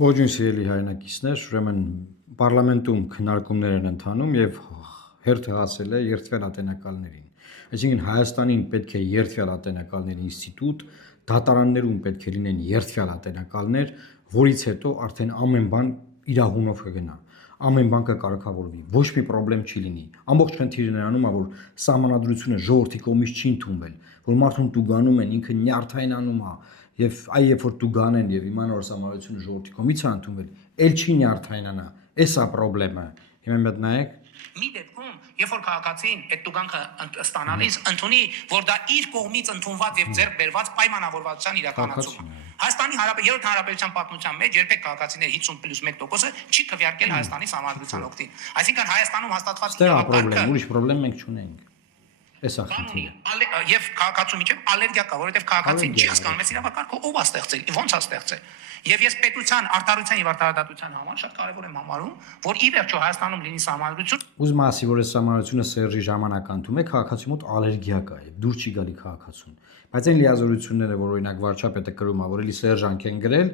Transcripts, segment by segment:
Ողջույն սիրելի հայրենակիցներ, ուրեմն parlamentum քննարկումներ են ընթանում եւ հերթը հասել է երթվել ատենակալներին։ Այսինքն Հայաստանին պետք է երթվել ատենակալների ինստիտուտ, դատարաններում պետք է լինեն երթվել ատենակալներ, որից հետո արդեն ամեն բան իր հունով կգնա։ Ամեն բան կկարգավորվի, ոչ մի խնդրեմ չի լինի։ Ամբողջ խնդիրը նրանում է, որ սահմանադրությունը ժողովրդի կողմից չի ընդունվել, որ մարդուն տուգանում են, ինքը նյարդայնանում է, եւ այ երբ որ տուգանեն եւ իմանա որ սահմանադրությունը ժողովրդի կողմից է ընդունվել, ել չի նյարդայնանա, էսա խնդրեմը։ Հիմա մեկ նայեք։ Մի դեպքում, երբ որ քաղաքացին այդ տուգանքը ստանալիս ընդունի, որ դա իր կողմից ընդունված եւ ձեռք բերված պայմանավորվածության իրականացում է։ Հայաստանի երրորդ հանրապետության պատմության մեջ երբեք քաղաքացիների 50+1%-ը չի քվեարկել Հայաստանի սահմանադրության օգտին։ Այսինքն Հայաստանում հաստատված իրավաբանքը ուրիշ խնդրեմ մենք չունենք։ Էսա խնդիրը։ Եվ քաղաքացու միջև ալերգիա կա, որովհետև քաղաքացին չի հասկանում, այս իրավակարգը ով է ստեղծել, ո՞նց է ստեղծել։ Եվ ես պետության, արդարության եւ արդարադատության համար շատ կարեւոր եմ համարում, որ ի վերջո Հայաստանում լինի սահմանադրություն։ Ուզում ասի, որ այս սահմանադրությունը Սերժի ժամանակ ընդունում է, քաղաքացու մոտ ալերգիա կա եւ դուր չի գալի քաղաքացուն։ Բայց այն լիազորությունները, որ օրինակ վարչապետը կրում է, որ էլի Սերժանք են գրել,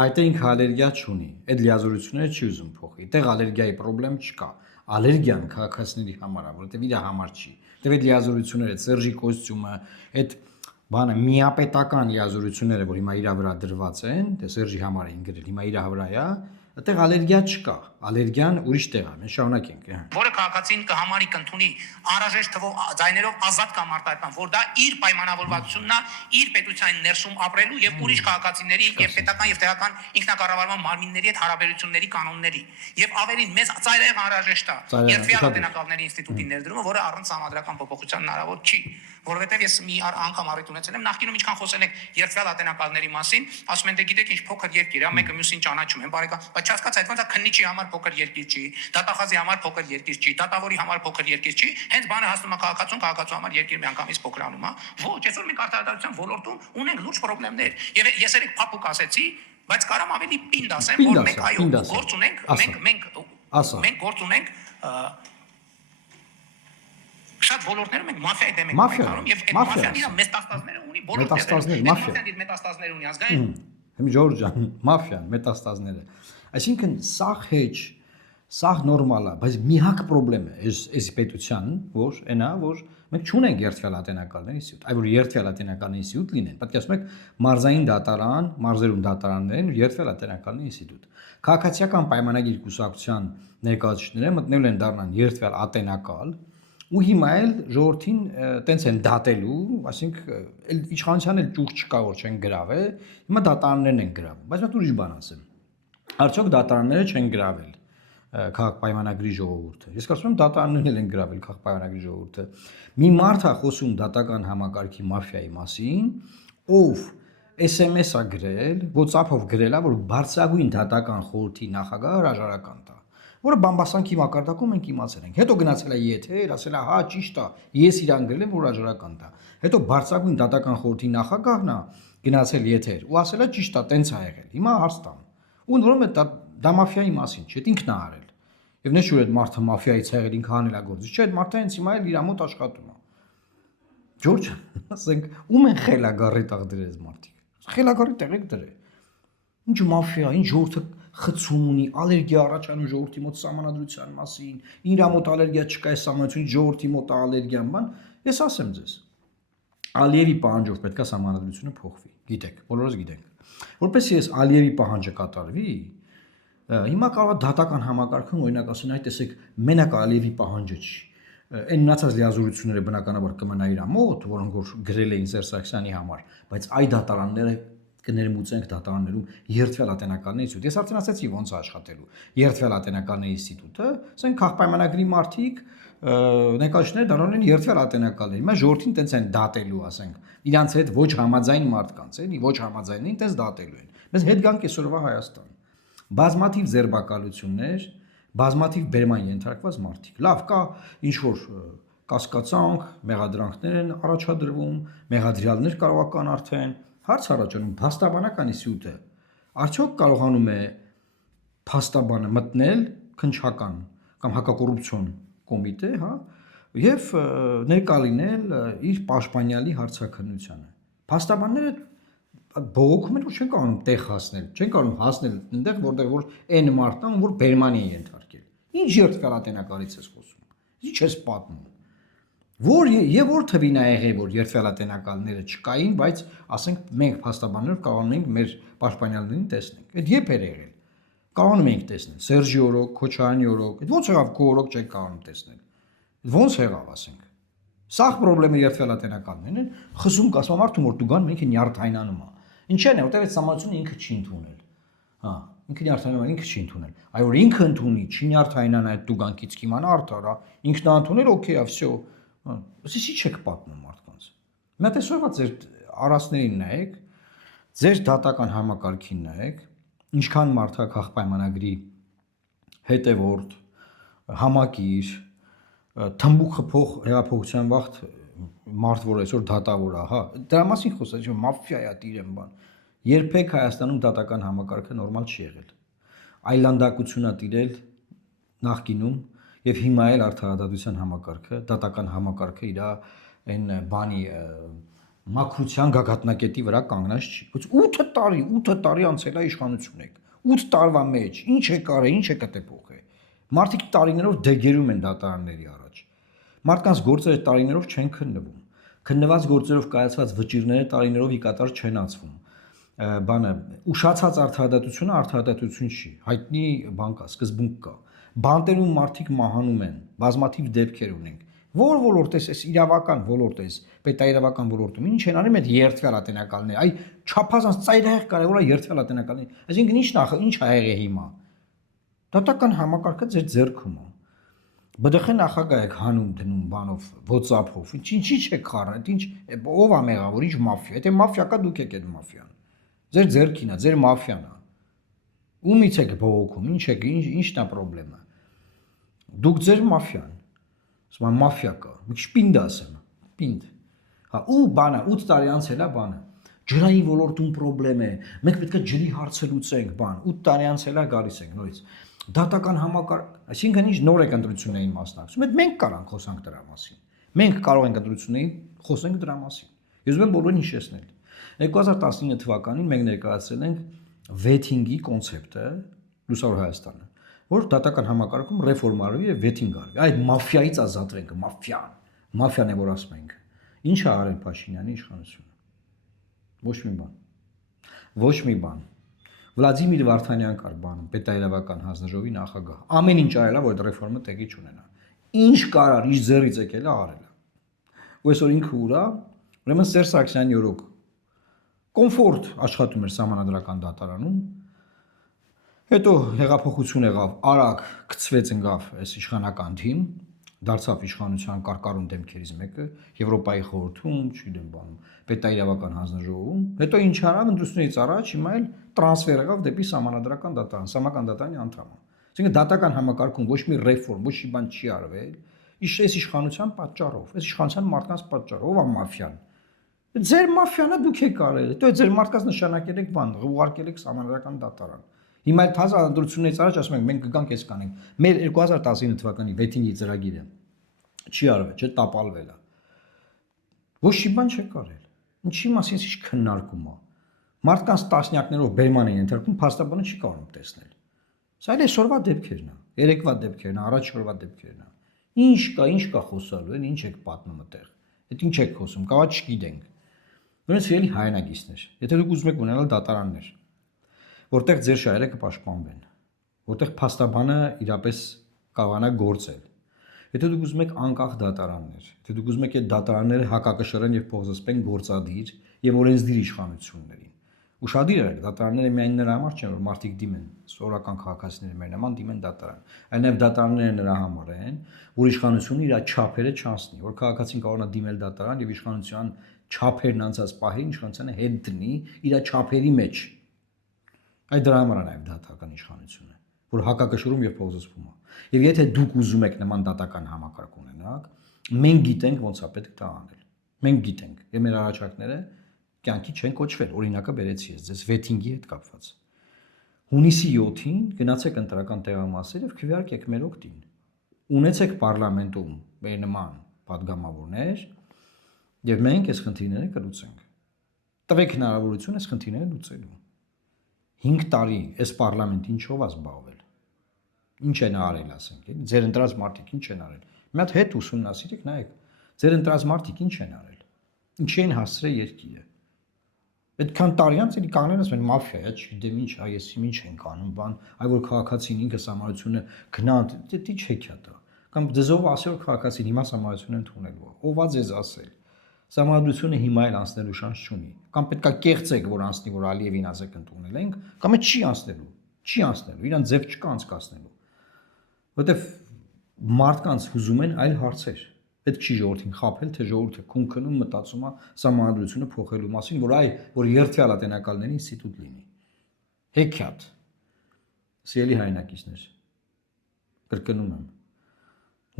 այդ ինքը ալերգիա չունի։ Այդ լիազորությունները չի ուզում փոխի։ Այդտեղ ալերգիայի խնդրեմ չկա։ Ալերգիան քաղաքացիների համար է, որովհետեւ իր համար չի։ Դե այդ լիազորությունները, Սերժի կոստյումը, այդ բանը միապետական լիազորությունները, որ հիմա իր վրա դրված են, դե Սերժի համար էին գրել, հիմա իր վրա է, այդտեղ ալերգիա չկա, ալերգիան ուրիշ տեղ է, մենք շարունակենք։ Որը քաղաքացին կհամարի կընդունի անհրաժեշտ թվով ձայներով ազատ կամ արտահայտման, որ դա իր պայմանավորվածությունն է, իր պետության ներսում ապրելու եւ ուրիշ քաղաքացիների եւ պետական եւ տեղական ինքնակառավարման մարմինների հետ հարաբերությունների կանոնների եւ ավելին մեծ ծայրահեղ անհրաժեշտ է երթվյալ ատենակալների ինստիտուտի ներդրումը, որը առանց համադրական փոփոխության հնարավոր չի, որովհետեւ ես մի անգամ առիթ ունեցել եմ նախկինում ինչքան խոսել ենք երթվյալ ատենակալների մասին, ասում են դե գիտեք ինչ փոքր երկիր է, մեկը մյուսին ճանաչում են, բարեկամ, բայց չհասկաց այդ ոնց է քննիչի համար փոքր երկիր չի, դատախազի համար փոքր երկիր չի, դատավորի համար փոքր երկիր չի, հենց բանը հասնում է քաղաքացու համար երկիր միանգամից փոքրանում է։ Ոչ, այսօր մենք արդարադատության ոլորտում ունենք լուրջ խնդիրներ։ Եվ ես երեք փափուկ ասեցի, բայց կարամ ավելի պինդ ասեմ, որ մենք այո գործ ունենք, մենք գործ ունենք շատ ոլորտներում մենք մաֆիայի դեմ ենք կառնում եւ այդ մաֆիան իր մետաստազները ունի բոլոր տեղերում։ Մաֆիան իր մետաստազները ունի ազգային։ Հիմա Ժորժ ջան, մաֆիան, մետաստազները։ Այսինքն սաղ հեչ, սաղ նորմալ է, բայց միակ խնդրեմը այս պետության, որ այնա, որ մենք չունենք երթվյալ ատենակալների ինստիտուտ, այլ որ երթվյալ ատենակալների ինստիտուտ լինեն, պետք է ասում եք մարզային դատարան, մարզերում դատարաններ, երթվյալ ատենակալների ինստիտուտ։ Քաղաքացիական պայմանագիր կուսակցության ներկայացուցիչները մտնել են դառնան երթվյալ ատենակալ ու հիմա էլ ժողովրդին տենց են դատելու, այսինքն իշխանության էլ ճուղ չկա որ չեն գրավել, հիմա դատարաններն են գրավում, բայց մոտ ուրիշ բան ասեմ։ Արդյոք դատարանները չեն գրավել քաղաքապայմանագրի ժողովուրդը։ Ես կարծում եմ դատարաններն են գրավել քաղաքապայմանագրի ժողովուրդը։ Մի մարդ է խոսում դատական համակարգի մաֆիայի մասին, ով SMS է գրել, WhatsApp-ով գրել է, որ բարձրագույն դատական խորհրդի նախագահը հրաժարական տա, որը բամբասանքի մակարդակում ենք իմացել ենք։ Հետո գնացել է եթեր, ասել է, հա, ճիշտ է, ես իրան գրել եմ, որ հրաժարական տա։ Հետո բարձրագույն դատական խորհրդի նախագահն է գնացել եթեր ու ասել է, ճիշտ է, տենց է եղել։ Հիմա հարց տամ։ Ու նորմալ է դա մաֆիայի մասին չէ, ինքն է արել։ Եվ նշ որ այդ մարդը մաֆիայից եղել ինքը անել է գործը, չէ, այդ մարդը հենց հիմա էլ իր մոտ աշխատում է։ Ջորջ, ասենք, ում են խելագարի տեղ դրել մարդիկ։ Խելագարի տեղ եք դրել։ Ինչ մաֆիա, ինչ ժողովուրդը խցում ունի, ալերգիա առաջանում ժողովրդի մոտ սահմանադրության մասին, իր մոտ ալերգիա չկա, այս սահմանադրությունից ժողովրդի մոտ ալերգիան բան, ես ասեմ ձեզ։ Ալիևի պահանջով պետք է սահմանադրությունը փոխվի, գիտեք, բոլորս գիտենք։ Որպես ես Ալիևի պահանջը կատարվի, հիմա կարող է դատական համակարգում օրինակ ասեն, այ տեսեք, մենակ Ալիևի պահանջը չի։ Այն մնացած լիազորությունները բնականաբար կմնա իր մոտ, որոնք որ գրել էին Սերժ Սարգսյանի համար, բայց այ դատարանները կներմուծենք դատարաններում երթվյալ ատենակալների ինստիտուտ։ Ես արդեն ասացի ոնց է աշխատելու։ Երթվյալ ատենակալների ինստիտուտը, ասենք քաղաքապայմանագրի մարդիկ ներկայացուցիչները դառնում են երթվյալ ատենակալներ։ Հիմա ժողովրդին տենց են դատելու, ասենք, իրանց հետ ոչ համաձայն մարդկանց, էլի, ոչ համաձայնին տենց դատելու են։ Մեզ հետ գանք այսօրվա Հայաստան։ Բազմաթիվ ձերբակալություններ, բազմաթիվ բերման ենթարկված մարդիկ։ Լավ, կա ինչ որ կասկածանք, մեղադրանքներ են առաջադրվում, մեղադրյալներ կարողական արդեն հարց առաջանում փաստաբանական ինստիտուտը արդյոք կարողանում է փաստաբանը մտնել քննչական կամ հակակոռուպցիոն կոմիտե, հա, եւ ներկա լինել իր պաշտպանյալի հարցաքննությանը։ Փաստաբանները բողոքում են, որ չեն կարող տեղ հասնել, չեն կարող հասնել այնտեղ, որտեղ որ այն մարդն ում որ բերմանի է ենթարկել։ Ինչ երթվելատենակարից ես խոսում։ Ինչ ես պատմում։ Որ եւ որ թվին ա եղել, որ երթվելատենակալները չկային, բայց ասենք մենք փաստաբաններով կարողանում ենք մեր պաշտպանյալներին տեսնենք։ Այդ երբ էր եղել։ Կարողանում ենք տեսնել Սերժի օրոք, Քոչարյանի օրոք, այդ ո՞նց եղավ քո օրոք չեք կարողանում տեսնել։ Ո՞նց եղավ, ասենք։ Սաղ խնդրեմը երթվելատենականներն են, խսում կասմամարդում որ դուգան ինքը նյարդայնանում է։ Ինչեն է, որտեղ այդ համացությունը ինքը չի ընդունել։ Հա, ինքը նյարդայնանում է, ինքը չի ընդունել։ Այ որ ինքը ընդունի, չի նյարդայնանա այդ դուգանքից կիմանա արդար, հա, ինքն է ընդունել, օքեյ, է, վсё։ Հա, ոսի չեք պատմում մարդկանց։ Մի հատ էսօրվա ձեր առածներին նայեք, ձեր դատական համակարգին նայեք, ինչքան մարդա քաղաքապայմանագրի հետևորդ, համակիր, թմբուկ խփող հեղափոխության վաղ մարդ որ այսօր դատավոր է, հա, դրա մասին խոսած չէ, մաֆիա է տիրեմ բան։ Երբեք Հայաստանում դատական համակարգը նորմալ չի եղել։ Այլանդակություն է տիրել նախկինում եւ հիմա էլ արդարադատության համակարգը, դատական համակարգը իր այն բանի մակրության գագաթնակետի վրա կանգնած չի։ Ոչ 8 տարի անցել է իշխանություն եք։ 8 տարվա մեջ ինչ է կարել, ինչ է կտե փոխել։ Մարդիկ տարիներով դեգերում են դատարանների առաջ։ Մարդկանց գործերը տարիներով չեն քննվում։ Քննված գործերով կայացված վճիրները տարիներով ի կատար չեն ածվում։ Բանը ուշացած արդարադատությունը արդարադատություն չի։ Հայտնի բան կա, սկզբունք կա։ Բանտերում մարդիկ մահանում են, բազմաթիվ դեպքեր ունենք։ Որ ոլորտ է, այս իրավական ոլորտ է, պետաիրավական ոլորտում ինչ են անում այդ երթվելատենակալները։ Այ չափազանց ծայրահեղ կարևոր է երթվելատենակալները։ Այսինքն ինչ ա եղել հիմա։ Դատական համակարգը ձեր ձեռքում է։ ԲԴԽ նախագահ եք հանում դնում բանով, WhatsApp-ով։ Ինչի՞ չեք խառնել, ինչ ով է մեղավոր, ինչ մաֆիա։ Եթե մաֆիա կա, դուք եք այդ մաֆիան։ Ձեր ձեռքին է, ձեր մաֆիան է։ Ումից եք բողոքում, ինչ եք, ինչն է խնդրեմը։ Դուք ձեր մաֆիան։ Ասում եմ մաֆիա կա, մի քիչ պինդ ասեմ, պինդ։ Հա, ու բանը 8 տարի անցել է բանը։ Ջրային ոլորտում խնդրեմ է։ Մենք պետք է ջրի հարցը լուծենք, բան։ 8 տարի անցել է գալիս ենք նորից։ Դատական համակարգ, այսինքն ինչ նոր եք ընտրություններին մասնակցում։ Այդ մենք կարանք խոսանք դրա մասին։ Մենք կարող ենք ընտրություններին խոսենք դրա մասին։ Ես ուզում եմ բոլորին հիշեցնել։ 2019 թվականին մենք ներկայացրել ենք վեթինգի կոնցեպտը Լուսավոր Հայաստանը, որ դատական համակարգում ռեֆորմարվի եւ վեթինգ արվի։ Այդ մաֆիայից ազատվենք, մաֆիան։ Մաֆիան է որ ասում ենք։ Ինչ է արել Փաշինյանի իշխանությունը։ Ոչ մի բան։ Ոչ մի բան։ Վլադիմիր Վարդանյան կար բանում, պետաիրավական հանձնաժողովի նախագահ։ Ամեն ինչ արել է, որ այդ ռեֆորմը տեղի չունենա։ Ինչ կարար, իր ձեռից եկել է արել է։ Ու այսօր ինքը ուրա, ուրեմն Սերժ Սարգսյանի օրոք կոմֆորտ աշխատում էր սահմանադրական դատարանում։ Հետո հեղափոխություն եղավ, արագ գցվեց ընկավ այս իշխանական թիմ, դարձավ իշխանության կարկառուն դեմքերից մեկը Եվրոպայի խորհրդում, չգիտեմ բանում, պետաիրավական հանձնաժողովում։ Հետո ինչ արավ ընտրությունից առաջ հիմա էլ տրանսֆեր եղավ դեպի սահմանադրական դատարան, սահմանադրական դատարանի անդամ։ Այսինքն դատական համակարգում ոչ մի ռեֆորմ, ոչ մի բան չի արվել։ Այս իշխանության պատճառով, այս իշխանության մարդկանց պատճառով, ով է մաֆիան։ Ձեր մաֆիանը դուք եք արել, հետո ձեր մարդկանց նշանակել եք բան, ուղարկել եք սահմանադրական դատարան։ Հիմա էլ թազա ընտրությունից առաջ ասում ենք մենք կգանք էս կանենք։ Մեր 2019 թվականի վեթինգի ծրագիրը չի արվել, չէ, տապալվել է։ Ոչ մի բան չեք արել։ Ինչի մասին ինչ քննարկում է։ Մարդկանց տասնյակներով բերման են ենթարկում, փաստաբանը չի կարող տեսնել։ Սա էլ այսօրվա դեպքերն է, երեկվա դեպքերն է, առաջ օրվա դեպքերն է։ Ինչ կա խոսալու, են ինչ եք պատմում այդտեղ։ Այդ ինչ եք խոսում, կարող չգիտենք։ Ուրեմն սիրելի հայրենակիցներ, եթե դուք ուզում եք ունենալ դատարաններ, որտեղ ձեր շահերը կպաշտպանվեն, որտեղ փաստաբանը իրապես կարողանա գործել։ Եթե դուք ուզում եք անկախ դատարաններ, եթե դուք ուզում եք այդ դատարանները հակակշռեն եւ փոխզսպեն գործադիր եւ օրենսդիր իշխանություններին, ուշադիր եղեք, դատարանները միայն նրա համար չեն, որ մարդիկ դիմեն, սովորական քաղաքացիները մեր նման դիմեն դատարան, այլ նաեւ դատարանները նրա համար են, որ իշխանությունը իր չափերը չանցնի, որ քաղաքացին կարողանա դիմել դատարան եւ իշխանության չափերն անցած պահին իշխանությունը հետ դնի իր չափերի մեջ։ Այդ դրա համար է նաեւ դատական իշխանությունը, որ հակակշռում եւ փոխզսպում է։ Եվ եթե դուք ուզում եք նման դատական համակարգ ունենաք, մենք գիտենք ոնց է պետք դա անել։ Մենք գիտենք, եւ մեր առաջարկները կյանքի չեն կոչվել, օրինակը բերեցի ես ձեզ վեթինգի հետ կապված։ Հունիսի 7-ին գնացեք ընտրական տեղամասեր եւ քվեարկեք մեր օգտին։ Ունեցեք parlamentum մեր նման падգամավորներ եւ մենք այս խնդիրները կլուծենք։ տվեք հնարավորություն այս խնդիրները լուծելու։ 5 տարի այս պարլամենտը ինչով է զբաղվել։ Ինչ են արել, ասենք, էլի, ձեր ընտրած մարդիկ ինչ են արել։ Մի հատ հետ ուսումնասիրեք, նայեք, ձեր ընտրած մարդիկ ինչ են արել։ Ինչի են հասցրել երկիրը։ Այդքան տարի անց էլի կանեն ասեն մաֆիա է, չգիտեմ ինչ, այս ինչ են կանում, բան, այ որ քաղաքացին ինքը համարությունը գնա, դե չեք հատա։ Կամ ձեզով ասել որ քաղաքացին հիմա համարություն են թունելու։ Ով է ձեզ ասել։ Համադրությունը հիմա էլ անցնելու շանս չունի։ Կամ պետքա կեղծեք, որ անցնի, որ Ալիևին ասեք ընդունել ենք, կամ է չի անցնելու։ Չի անցնելու, իրան ձև չկա անցկացնելու։ Որտեվ մարդկանց հուզում են այլ հարցեր։ Պետք չի ժողովրդին խաբել, թե ժողովուրդը քուն քնում մտածում է համադրությունը փոխելու մասին, որ երթյալ ատենակալների ինստիտուտ լինի։ Հեքիաթ։ Սիրելի հայրենակիցներ, կրկնում եմ։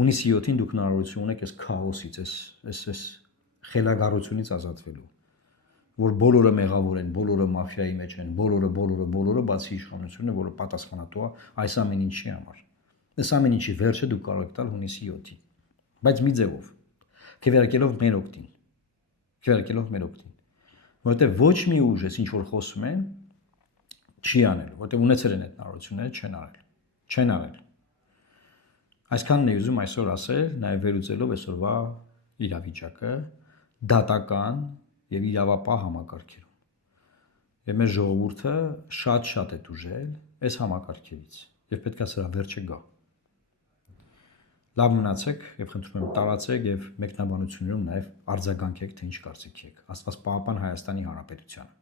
Հունիսի 7-ին դուք հնարավորություն ունեք այս քաոսից, այս խելագարությունից ազատվելու, որ բոլորը մեղավոր են, բոլորը մաֆիայի մեջ են, բոլորը բացի իշխանությունը, որը պատասխանատու է այս ամեն ինչի համար։ Այս ամեն ինչի վերջը դուք կարող եք տալ հունիսի 7-ին, բայց մի ձևով, քվեարկելով մեր օգտին, որովհետև ոչ մի ուժ էս ինչ որ խոսում են չի անել, որովհետև ունեցել են այդ հնարավորությունները, չեն արել։ Այսքանն է ուզում այսօր ասել, նաև վերլուծելով այսօրվա իրավիճակը դատական եւ իրավապահ համակարգերում։ Եվ մեր ժողովուրդը շատ է դուժել այս համակարգերից եւ պետք է սրա վերջը գա։ Լավ մնացեք եւ խնդրում եմ տարածեք եւ մեկնաբանություններում նաեւ արձագանքեք թե ինչ կարծիքի եք։ Աստված պահապան Հայաստանի Հանրապետությանը։